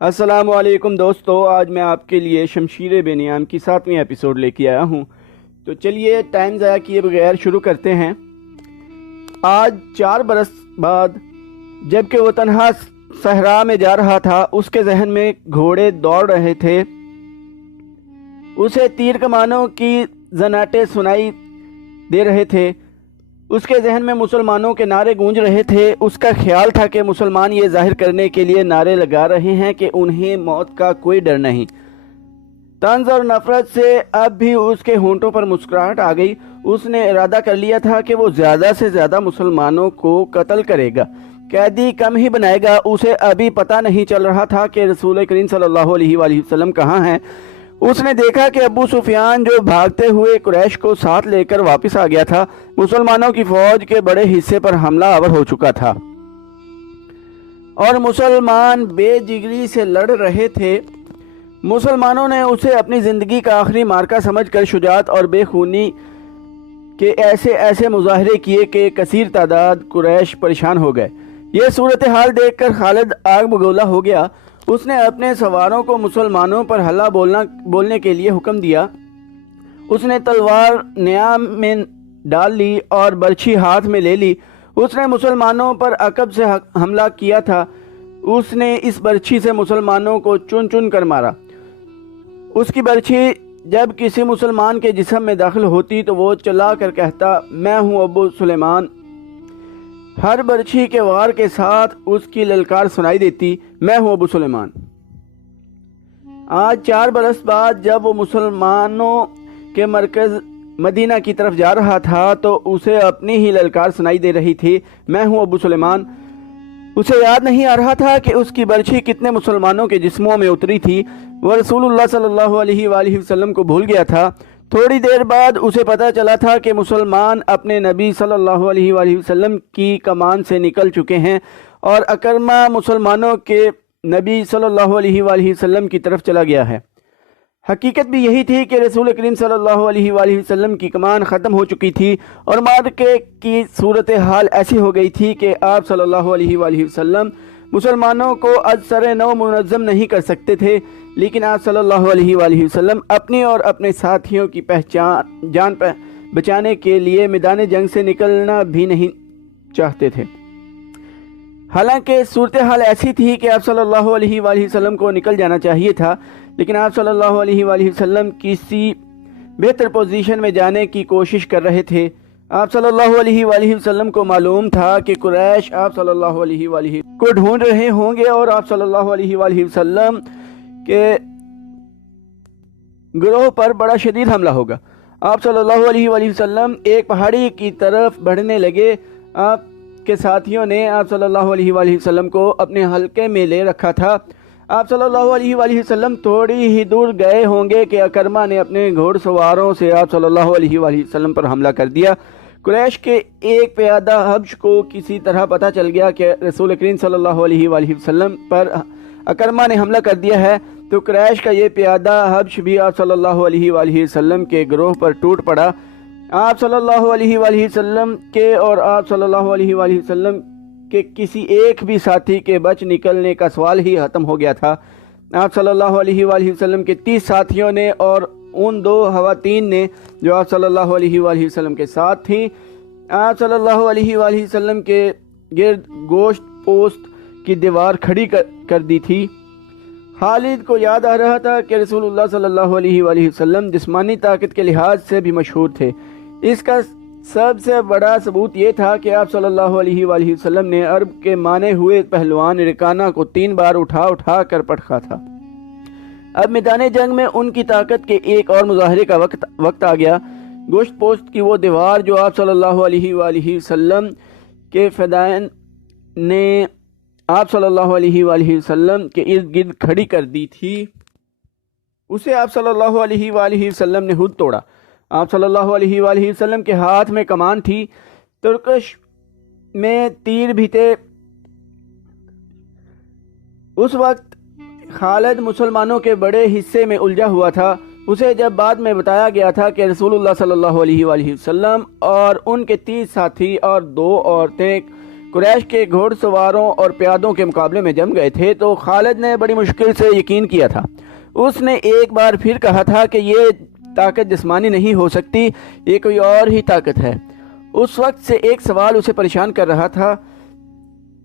السلام علیکم دوستو، آج میں آپ کے لیے شمشیر بے نیام کی 7ویں ایپیسوڈ لے کے آیا ہوں۔ تو چلیے ٹائم ضائع کیے بغیر شروع کرتے ہیں۔ آج 4 برس بعد جب کہ وہ تنہا صحرا میں جا رہا تھا، اس کے ذہن میں گھوڑے دوڑ رہے تھے، اسے تیر کمانوں کی زناٹے سنائی دے رہے تھے، اس کے ذہن میں مسلمانوں کے نعرے گونج رہے تھے۔ اس کا خیال تھا کہ مسلمان یہ ظاہر کرنے کے لیے نعرے لگا رہے ہیں کہ انہیں موت کا کوئی ڈر نہیں۔ طنز اور نفرت سے اب بھی اس کے ہونٹوں پر مسکراہٹ آ گئی۔ اس نے ارادہ کر لیا تھا کہ وہ زیادہ سے زیادہ مسلمانوں کو قتل کرے گا، قیدی کم ہی بنائے گا۔ اسے ابھی پتہ نہیں چل رہا تھا کہ رسول کریم صلی اللہ علیہ وآلہ وسلم کہاں ہیں۔ اس نے دیکھا کہ ابو سفیان جو بھاگتے ہوئے قریش کو ساتھ لے کر واپس آ گیا تھا، مسلمانوں کی فوج کے بڑے حصے پر حملہ آور ہو چکا تھا اور مسلمان بے جگری سے لڑ رہے تھے۔ مسلمانوں نے اسے اپنی زندگی کا آخری معرکہ سمجھ کر شجاعت اور بے خونی کے ایسے مظاہرے کیے کہ کثیر تعداد قریش پریشان ہو گئے۔ یہ صورتحال دیکھ کر خالد آگ بگولا ہو گیا۔ اس نے اپنے سواروں کو مسلمانوں پر حلہ بولنے کے لیے حکم دیا۔ اس نے تلوار نیام میں ڈال لی اور برچھی ہاتھ میں لے لی۔ اس نے مسلمانوں پر عقب سے حملہ کیا تھا۔ اس نے اس برچھی سے مسلمانوں کو چن چن کر مارا۔ اس کی برچھی جب کسی مسلمان کے جسم میں داخل ہوتی تو وہ چلا کر کہتا، میں ہوں ابو سلیمان۔ ہر برچھی کے وار کے ساتھ اس کی للکار سنائی دیتی، میں ہوں ابو سلیمان۔ آج 4 برس بعد جب وہ مسلمانوں کے مرکز مدینہ کی طرف جا رہا تھا تو اسے اپنی ہی للکار سنائی دے رہی تھی، میں ہوں ابو سلیمان۔ اسے یاد نہیں آ رہا تھا کہ اس کی برچھی کتنے مسلمانوں کے جسموں میں اتری تھی۔ وہ رسول اللہ صلی اللہ علیہ وآلہ وسلم کو بھول گیا تھا۔ تھوڑی دیر بعد اسے پتہ چلا تھا کہ مسلمان اپنے نبی صلی اللہ علیہ وآلہ وسلم کی کمان سے نکل چکے ہیں اور اکرمہ مسلمانوں کے نبی صلی اللہ علیہ وآلہ وسلم کی طرف چلا گیا ہے۔ حقیقت بھی یہی تھی کہ رسول کریم صلی اللہ علیہ وآلہ وسلم کی کمان ختم ہو چکی تھی اور معرکے کی صورتحال ایسی ہو گئی تھی کہ آپ صلی اللہ علیہ وآلہ وسلم مسلمانوں کو از سر نو منظم نہیں کر سکتے تھے، لیکن آپ صلی اللہ علیہ وآلہ وسلم اپنی اور اپنے ساتھیوں کی جان بچانے کے لیے میدان جنگ سے نکلنا بھی نہیں چاہتے تھے۔ حالانکہ صورتحال ایسی تھی کہ آپ صلی اللہ علیہ وآلہ وسلم کو نکل جانا چاہیے تھا، لیکن آپ صلی اللہ علیہ وآلہ وسلم کسی بہتر پوزیشن میں جانے کی کوشش کر رہے تھے۔ آپ صلی اللہ علیہ وآلہ وسلم کو معلوم تھا کہ قریش آپ صلی اللہ علیہ وآلہ کو ڈھونڈ رہے ہوں گے اور آپ صلی اللہ علیہ وآلہ وسلم کے گروہ پر بڑا شدید حملہ ہوگا۔ آپ صلی اللہ علیہ وآلہ وسلم ایک پہاڑی کی طرف بڑھنے لگے۔ آپ کے ساتھیوں نے آپ صلی اللہ علیہ وآلہ وسلم کو اپنے حلقے میں لے رکھا تھا۔ آپ صلی اللہ علیہ وآلہ وسلم تھوڑی ہی دور گئے ہوں گے کہ اکرمہ نے اپنے گھوڑ سواروں سے آپ صلی اللہ علیہ وآلہ وسلم پر حملہ کر دیا۔ قریش کے ایک پیادہ حبش کو کسی طرح پتہ چل گیا کہ رسول کریم صلی اللہ علیہ وآلہ وسلم پر اکرمہ نے حملہ کر دیا ہے، تو قریش کا یہ پیادہ حبش بھی آپ صلی اللہ علیہ وآلہ وسلم کے گروہ پر ٹوٹ پڑا۔ آپ صلی اللہ علیہ وآلہ وسلم کے اور آپ صلی اللہ علیہ وآلہ وسلم کہ کسی ایک بھی ساتھی کے بچ نکلنے کا سوال ہی ختم ہو گیا تھا۔ آپ صلی اللہ علیہ وآلہ وسلم کے 30 ساتھیوں نے اور ان 2 خواتین نے جو آپ صلی اللہ علیہ وآلہ وسلم کے ساتھ تھیں، آپ صلی اللہ علیہ وآلہ وسلم کے گرد گوشت پوست کی دیوار کھڑی کر دی تھی۔ خالد کو یاد آ رہا تھا کہ رسول اللہ صلی اللہ علیہ وآلہ وسلم جسمانی طاقت کے لحاظ سے بھی مشہور تھے۔ اس کا سب سے بڑا ثبوت یہ تھا کہ آپ صلی اللہ علیہ وآلہ وسلم نے عرب کے مانے ہوئے پہلوان رکانہ کو 3 بار اٹھا کر پٹخا تھا۔ اب میدان جنگ میں ان کی طاقت کے ایک اور مظاہرے کا وقت آ گیا۔ گوشت پوست کی وہ دیوار جو آپ صلی اللہ علیہ وآلہ وسلم کے فدائین نے آپ صلی اللہ علیہ وآلہ وسلم کے ارد گرد کھڑی کر دی تھی، اسے آپ صلی اللہ علیہ وآلہ وسلم نے خود توڑا۔ آپ صلی اللہ علیہ وآلہ وسلم کے ہاتھ میں کمان تھی، ترکش میں تیر بھی تھے۔ اس وقت خالد مسلمانوں کے بڑے حصے میں الجھا ہوا تھا۔ اسے جب بعد میں بتایا گیا تھا کہ رسول اللہ صلی اللہ علیہ وآلہ وسلم اور ان کے 30 ساتھی اور 2 عورتیں قریش کے گھوڑ سواروں اور پیادوں کے مقابلے میں جم گئے تھے تو خالد نے بڑی مشکل سے یقین کیا تھا۔ اس نے ایک بار پھر کہا تھا کہ یہ طاقت جسمانی نہیں ہو سکتی، یہ کوئی اور ہی طاقت ہے۔ اس وقت سے ایک سوال اسے پریشان کر رہا تھا،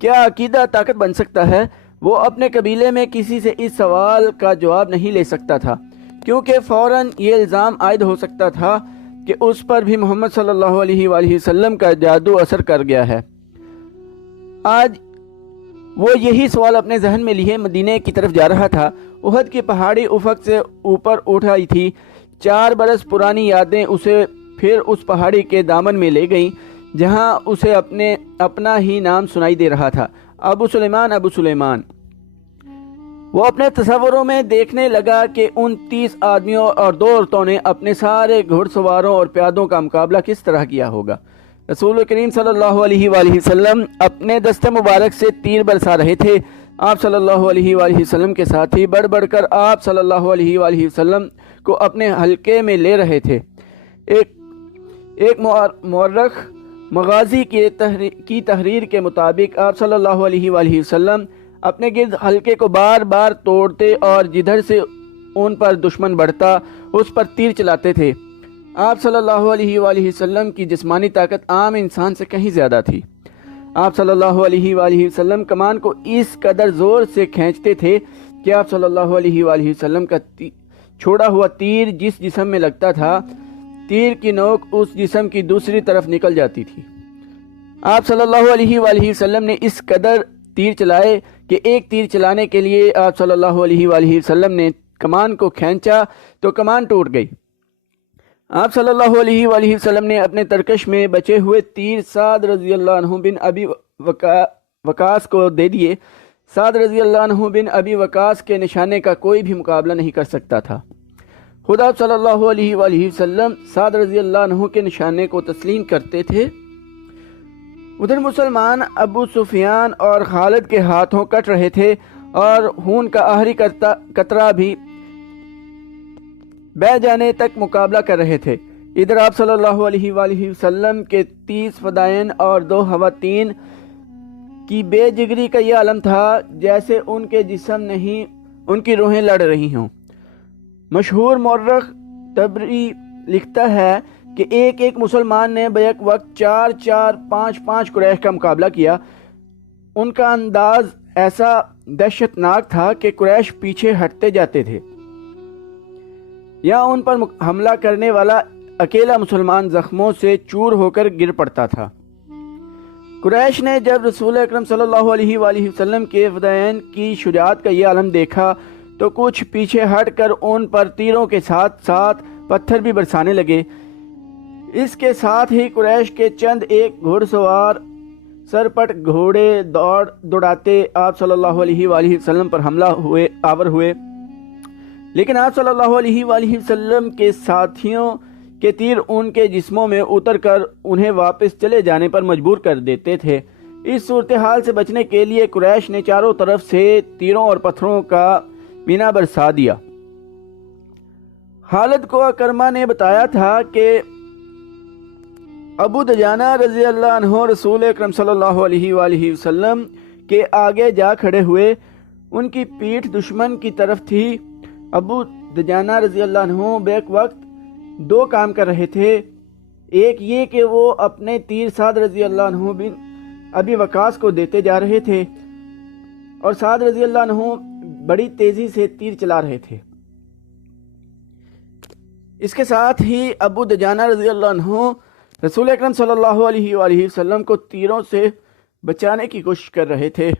کیا عقیدہ طاقت بن سکتا ہے؟ وہ اپنے قبیلے میں کسی سے اس سوال کا جواب نہیں لے سکتا تھا، کیونکہ فوراً یہ الزام عائد ہو سکتا تھا کہ اس پر بھی محمد صلی اللہ علیہ وآلہ وسلم کا جادو اثر کر گیا ہے۔ آج وہ یہی سوال اپنے ذہن میں لیے مدینے کی طرف جا رہا تھا۔ احد کی پہاڑی افق سے اوپر اٹھ آئی تھی۔ 4 برس پرانی یادیں اسے پھر اس پہاڑی کے دامن میں لے گئیں جہاں اسے اپنا ہی نام سنائی دے رہا تھا، ابو سلیمان، ابو سلیمان۔ وہ اپنے تصوروں میں دیکھنے لگا کہ ان 30 آدمیوں اور 2 عورتوں نے اپنے سارے گھڑ سواروں اور پیادوں کا مقابلہ کس طرح کیا ہوگا۔ رسول کریم صلی اللہ علیہ وآلہ وسلم اپنے دست مبارک سے تیر برسا رہے تھے۔ آپ صلی اللہ علیہ وآلہ وسلم کے ساتھی بڑھ بڑھ کر آپ صلی اللہ علیہ وآلہ وسلم کو اپنے حلقے میں لے رہے تھے۔ ایک مورخ مغازی کی تحریر کے مطابق آپ صلی اللہ علیہ وآلہ وسلم اپنے گرد حلقے کو بار بار توڑتے اور جدھر سے ان پر دشمن بڑھتا اس پر تیر چلاتے تھے۔ آپ صلی اللہ علیہ وآلہ وسلم کی جسمانی طاقت عام انسان سے کہیں زیادہ تھی۔ آپ صلی اللہ علیہ وآلہ وسلم کمان کو اس قدر زور سے کھینچتے تھے کہ آپ صلی اللہ علیہ وآلہ وسلم کا چھوڑا ہوا تیر جس جسم میں لگتا تھا، تیر کی نوک اس جسم کی دوسری طرف نکل جاتی تھی۔ آپ صلی اللہ علیہ وآلہ وسلم نے اس قدر تیر چلائے کہ ایک تیر چلانے کے لیے آپ صلی اللہ علیہ وآلہ وسلم نے کمان کو کھینچا تو کمان ٹوٹ گئی۔ آپ صلی اللہ علیہ وآلہ وسلم نے اپنے ترکش میں بچے ہوئے تیر سعد رضی اللہ عنہ بن ابی وقاص کو دے دیے۔ سعد رضی اللہ عنہ بن ابی وقاص کے نشانے کا کوئی بھی مقابلہ نہیں کر سکتا تھا۔ خدا صلی اللہ علیہ وآلہ وسلم سعد رضی اللہ عنہ کے نشانے کو تسلیم کرتے تھے۔ ادھر مسلمان ابو سفیان اور خالد کے ہاتھوں کٹ رہے تھے اور خون کا آخری قطرہ بھی بہہ جانے تک مقابلہ کر رہے تھے۔ ادھر آپ صلی اللہ علیہ وآلہ وسلم کے 30 فدائین اور 2 خواتین کی بے جگری کا یہ عالم تھا جیسے ان کے جسم نہیں، ان کی روحیں لڑ رہی ہوں۔ مشہور مورخ طبری لکھتا ہے کہ ایک مسلمان نے بیک وقت 4 5 قریش کا مقابلہ کیا۔ ان کا انداز ایسا دہشت ناک تھا کہ قریش پیچھے ہٹتے جاتے تھے یا ان پر حملہ کرنے والا اکیلا مسلمان زخموں سے چور ہو کر گر پڑتا تھا۔ قریش نے جب رسول اکرم صلی اللہ علیہ وآلہ وسلم کے فدائین کی شجاعت کا یہ عالم دیکھا تو کچھ پیچھے ہٹ کر ان پر تیروں کے ساتھ ساتھ پتھر بھی برسانے لگے۔ اس کے ساتھ ہی قریش کے چند ایک گھوڑ سوار سرپٹ گھوڑے دوڑاتے آپ صلی اللہ علیہ وآلہ وسلم پر آور ہوئے، لیکن آپ صلی اللہ علیہ وآلہ وسلم کے ساتھیوں کے تیر ان کے جسموں میں اتر کر انہیں واپس چلے جانے پر مجبور کر دیتے تھے۔ اس صورتحال سے بچنے کے لیے قریش نے چاروں طرف سے تیروں اور پتھروں کا مینا برسا دیا۔ خالد کو اکرمہ نے بتایا تھا کہ ابو دجانہ رضی اللہ عنہ رسول اکرم صلی اللہ علیہ وآلہ وسلم کے آگے جا کھڑے ہوئے، ان کی پیٹھ دشمن کی طرف تھی۔ ابو دجانہ رضی اللہ عنہ بیک وقت 2 کام کر رہے تھے۔ ایک یہ کہ وہ اپنے تیر سعد رضی اللہ عنہ بن ابی وقاص کو دیتے جا رہے تھے اور سعد رضی اللہ عنہ بڑی تیزی سے تیر چلا رہے تھے۔ اس کے ساتھ ہی ابو دجانہ رضی اللہ عنہ رسول اکرم صلی اللہ علیہ وآلہ وسلم کو تیروں سے بچانے کی کوشش کر رہے تھے۔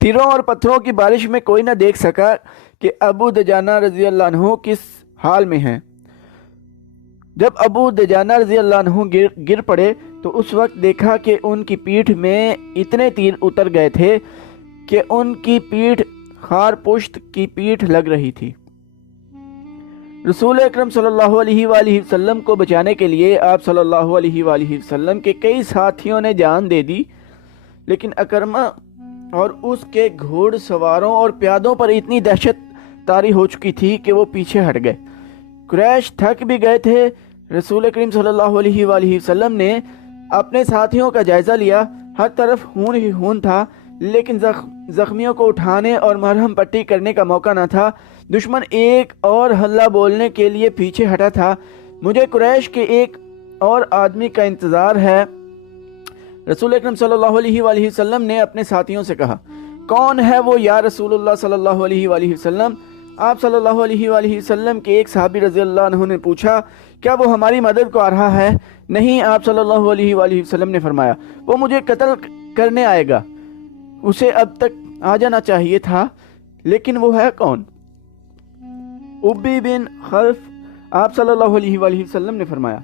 تیروں اور پتھروں کی بارش میں کوئی نہ دیکھ سکا کہ ابو دجانہ رضی اللہ عنہ کس حال میں ہیں۔ جب ابو دجانہ رضی اللہ عنہ گر پڑے تو اس وقت دیکھا کہ ان کی پیٹھ میں اتنے تیر اتر گئے تھے کہ ان کی پیٹھ خار پشت کی پیٹھ لگ رہی تھی۔ رسول اکرم صلی اللہ علیہ وآلہ وسلم کو بچانے کے لیے آپ صلی اللہ علیہ وآلہ وسلم کے کئی ساتھیوں نے جان دے دی، لیکن اکرمہ اور اس کے گھوڑ سواروں اور پیادوں پر اتنی دہشت طاری ہو چکی تھی کہ وہ پیچھے ہٹ گئے۔ قریش تھک بھی گئے تھے۔ رسول کریم صلی اللہ علیہ وآلہ وسلم نے اپنے ساتھیوں کا جائزہ لیا۔ ہر طرف خون ہی خون تھا، لیکن زخمیوں کو اٹھانے اور مرہم پٹی کرنے کا موقع نہ تھا۔ دشمن ایک اور حملہ بولنے کے لیے پیچھے ہٹا تھا۔ مجھے قریش کے ایک اور آدمی کا انتظار ہے۔ رسول اکرم صلی اللہ علیہ وآلہ وسلم نے اپنے ساتھیوں سے کہا، کون ہے وہ یا رسول اللہ صلی اللہ علیہ وآلہ وسلم؟ آپ صلی اللہ علیہ وآلہ وسلم کے ایک صحابی رضی اللہ عنہ نے پوچھا، کیا وہ ہماری مدد کو آ رہا ہے؟ نہیں، آپ صلی اللہ علیہ وآلہ وسلم نے فرمایا، وہ مجھے قتل کرنے آئے گا، اسے اب تک آ جانا چاہیے تھا، لیکن وہ ہے کون؟ ابی بن خلف۔ آپ صلی اللہ علیہ وآلہ وسلم نے فرمایا،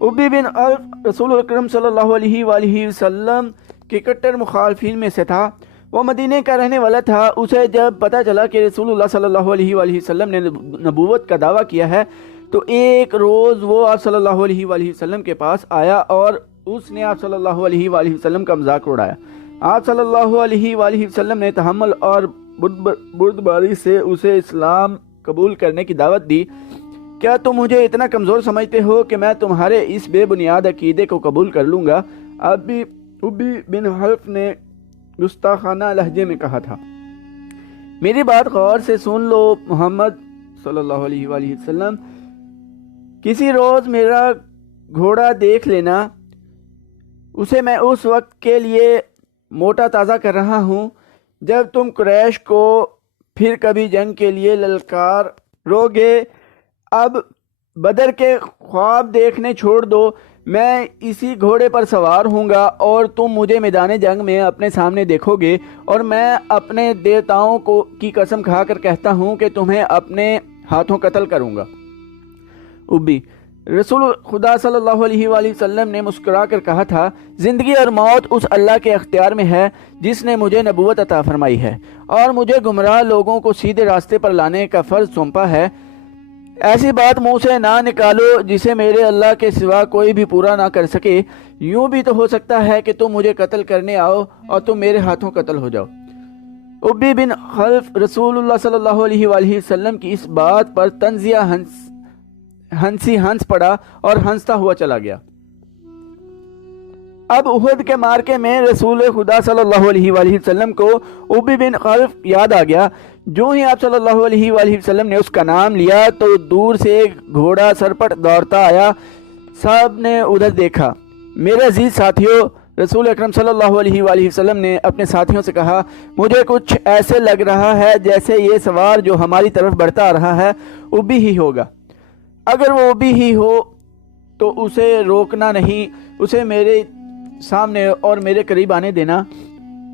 ابی بن خلف رسول اکرم صلی اللہ علیہ وآلہ وسلم کے کٹر مخالفین میں سے تھا۔ وہ مدینہ کا رہنے والا تھا۔ اسے جب پتہ چلا کہ رسول اللہ صلی اللہ علیہ وآلہ وسلم نے نبوت کا دعویٰ کیا ہے تو ایک روز وہ آپ صلی اللہ علیہ وآلہ وسلم کے پاس آیا اور اس نے آپ صلی اللہ علیہ وآلہ وسلم کا مذاق اڑایا۔ آپ صلی اللہ علیہ وآلہ وسلم نے تحمل اور بردباری سے اسے اسلام قبول کرنے کی دعوت دی۔ کیا تم مجھے اتنا کمزور سمجھتے ہو کہ میں تمہارے اس بے بنیاد عقیدے کو قبول کر لوں گا؟ ابی بن حلف نے گستاخانہ لہجے میں کہا تھا، میری بات غور سے سن لو محمد صلی اللہ علیہ وآلہ وسلم، کسی روز میرا گھوڑا دیکھ لینا، اسے میں اس وقت کے لیے موٹا تازہ کر رہا ہوں جب تم قریش کو پھر کبھی جنگ کے لیے للکارو گے۔ اب بدر کے خواب دیکھنے چھوڑ دو، میں اسی گھوڑے پر سوار ہوں گا اور تم مجھے میدان جنگ میں اپنے سامنے دیکھو گے، اور میں اپنے دیوتاؤں کی قسم کھا کر کہتا ہوں کہ تمہیں اپنے ہاتھوں قتل کروں گا۔ ابی رسول خدا صلی اللہ علیہ وآلہ وسلم نے مسکرا کر کہا تھا، زندگی اور موت اس اللہ کے اختیار میں ہے جس نے مجھے نبوت عطا فرمائی ہے اور مجھے گمراہ لوگوں کو سیدھے راستے پر لانے کا فرض سونپا ہے۔ ایسی بات منہ سے نہ نکالو جسے میرے اللہ کے سوا کوئی بھی پورا نہ کر سکے۔ یوں بھی تو ہو سکتا ہے کہ تم مجھے قتل کرنے آؤ اور تم میرے ہاتھوں قتل ہو جاؤ۔ ابی بن خلف رسول اللہ صلی اللہ علیہ وآلہ وسلم کی اس بات پر طنزیہ ہنس پڑا اور ہنستا ہوا چلا گیا۔ اب احد کے مارکے میں رسول خدا صلی اللہ علیہ وآلہ وسلم کو ابی بن خلف یاد آ گیا۔ جو ہی آپ صلی اللہ علیہ وآلہ وسلم نے اس کا نام لیا تو دور سے ایک گھوڑا سرپٹ دوڑتا آیا۔ سب نے ادھر دیکھا۔ میرے عزیز ساتھیوں، رسول اکرم صلی اللہ علیہ وآلہ وسلم نے اپنے ساتھیوں سے کہا، مجھے کچھ ایسے لگ رہا ہے جیسے یہ سوار جو ہماری طرف بڑھتا آ رہا ہے ابی ہی ہوگا۔ اگر وہ ابی ہی ہو تو اسے روکنا نہیں، اسے میرے سامنے اور میرے قریب آنے دینا۔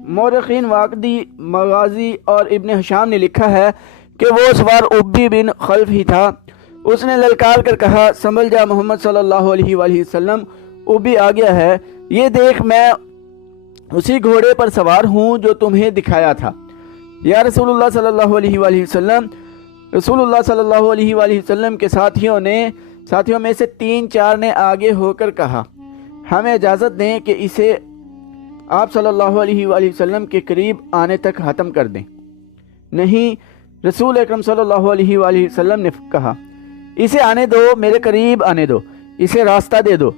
مورخین واقدی، مغازی اور ابن حشام نے لکھا ہے کہ وہ سوار ابی بن خلف ہی تھا۔ اس نے للکار کر کہا، سنبھل جا محمد صلی اللہ علیہ وآلہ وسلم، ابی آ گیا ہے، یہ دیکھ میں اسی گھوڑے پر سوار ہوں جو تمہیں دکھایا تھا۔ یا رسول اللہ صلی اللہ علیہ وآلہ وسلم، رسول اللہ صلی اللہ علیہ وآلہ وسلم کے ساتھیوں میں سے 3-4 نے آگے ہو کر کہا، ہمیں اجازت دیں کہ اسے آپ صلی اللہ علیہ وآلہ وسلم کے قریب آنے تک ختم کر دیں۔ نہیں، رسول اکرم صلی اللہ علیہ وآلہ وسلم نے کہا، اسے آنے دو، میرے قریب آنے دو، اسے راستہ دے دو۔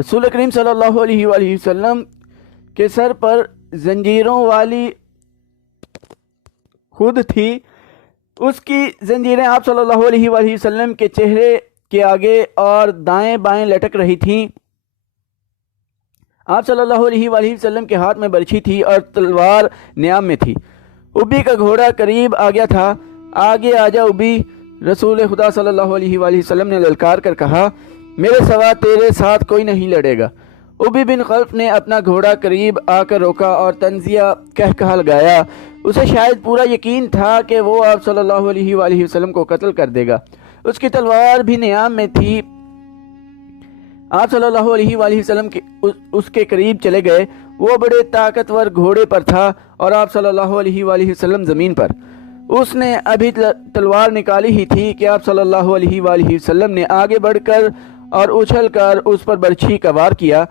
رسول اکرم صلی اللہ علیہ وآلہ وسلم کے سر پر زنجیروں والی خود تھی۔ اس کی زنجیریں آپ صلی اللہ علیہ وآلہ وسلم کے چہرے کے آگے اور دائیں بائیں لٹک رہی تھیں۔ آپ صلی اللہ علیہ وآلہ وسلم کے ہاتھ میں برچھی تھی اور تلوار نیام میں تھی۔ ابی کا گھوڑا قریب آ گیا تھا۔ آگے آ جا ابی، رسول خدا صلی اللہ علیہ وآلہ وسلم نے للکار کر کہا، میرے سوا تیرے ساتھ کوئی نہیں لڑے گا۔ ابی بن خلف نے اپنا گھوڑا قریب آ کر روکا اور طنزیہ کہا لگایا۔ اسے شاید پورا یقین تھا کہ وہ آپ صلی اللہ علیہ وآلہ وسلم کو قتل کر دے گا۔ اس کی تلوار بھی نیام میں تھی۔ آپ صلی اللہ علیہ وآلہ وسلم اس کے قریب چلے گئے۔ وہ بڑے طاقتور گھوڑے پر تھا اور آپ صلی اللہ علیہ وآلہ وسلم زمین پر۔ اس نے ابھی تلوار نکالی ہی تھی کہ آپ صلی اللہ علیہ وآلہ وسلم نے آگے بڑھ کر اور اچھل کر اس پر برچھی کا وار کیا۔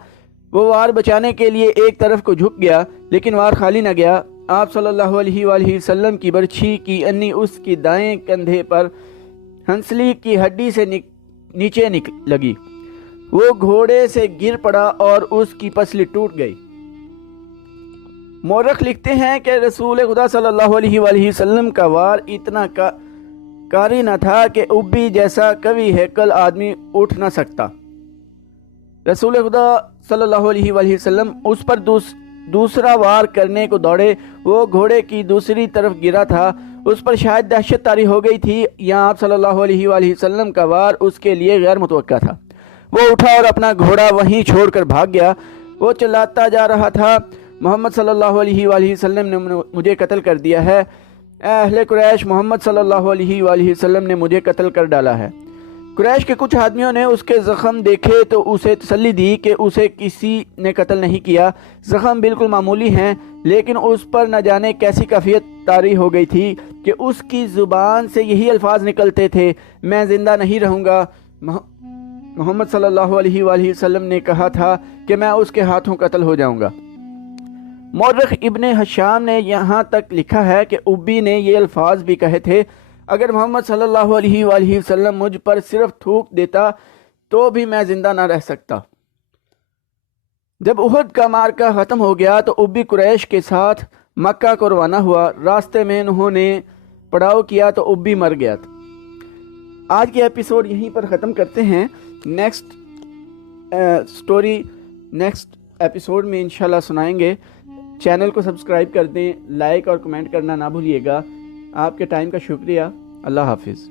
وہ وار بچانے کے لیے ایک طرف کو جھک گیا، لیکن وار خالی نہ گیا۔ آپ صلی اللہ علیہ وآلہ وسلم کی برچھی کی انی اس کی دائیں کندھے پر ہنسلی کی ہڈی سے نیچے لگی۔ وہ گھوڑے سے گر پڑا اور اس کی پسلی ٹوٹ گئی۔ مورخ لکھتے ہیں کہ رسول خدا صلی اللہ علیہ وآلہ وسلم کا وار اتنا کاری نہ تھا کہ ابی جیسا قوی ہیکل آدمی اٹھ نہ سکتا۔ رسول خدا صلی اللہ علیہ وآلہ وسلم اس پر دوسرا وار کرنے کو دوڑے۔ وہ گھوڑے کی دوسری طرف گرا تھا، اس پر شاید دہشت طاری ہو گئی تھی یا آپ صلی اللہ علیہ وآلہ وسلم کا وار اس کے لیے غیر متوقع تھا۔ وہ اٹھا اور اپنا گھوڑا وہیں چھوڑ کر بھاگ گیا۔ وہ چلاتا جا رہا تھا، محمد صلی اللہ علیہ وآلہ وسلم نے مجھے قتل کر دیا ہے، اے اہل قریش، محمد صلی اللہ علیہ وآلہ وسلم نے مجھے قتل کر ڈالا ہے۔ قریش کے کچھ آدمیوں نے اس کے زخم دیکھے تو اسے تسلی دی کہ اسے کسی نے قتل نہیں کیا، زخم بالکل معمولی ہیں، لیکن اس پر نہ جانے کیسی کیفیت طاری ہو گئی تھی کہ اس کی زبان سے یہی الفاظ نکلتے تھے، میں زندہ نہیں رہوں گا۔ محمد صلی اللہ علیہ وآلہ وسلم نے کہا تھا کہ میں اس کے ہاتھوں قتل ہو جاؤں گا۔ مورخ ابن ہشام نے یہاں تک لکھا ہے کہ ابی نے یہ الفاظ بھی کہے تھے، اگر محمد صلی اللہ علیہ وآلہ وسلم مجھ پر صرف تھوک دیتا تو بھی میں زندہ نہ رہ سکتا۔ جب احد کا معرکہ ختم ہو گیا تو ابی قریش کے ساتھ مکہ کو روانہ ہوا۔ راستے میں انہوں نے پڑاؤ کیا تو ابی مر گیا۔ آج کے ایپیسوڈ یہیں پر ختم کرتے ہیں۔ نیکسٹ سٹوری نیکسٹ ایپیسوڈ میں انشاءاللہ سنائیں گے۔ چینل کو سبسکرائب کر دیں، لائک اور کمنٹ کرنا نہ بھولیے گا۔ آپ کے ٹائم کا شکریہ۔ اللہ حافظ۔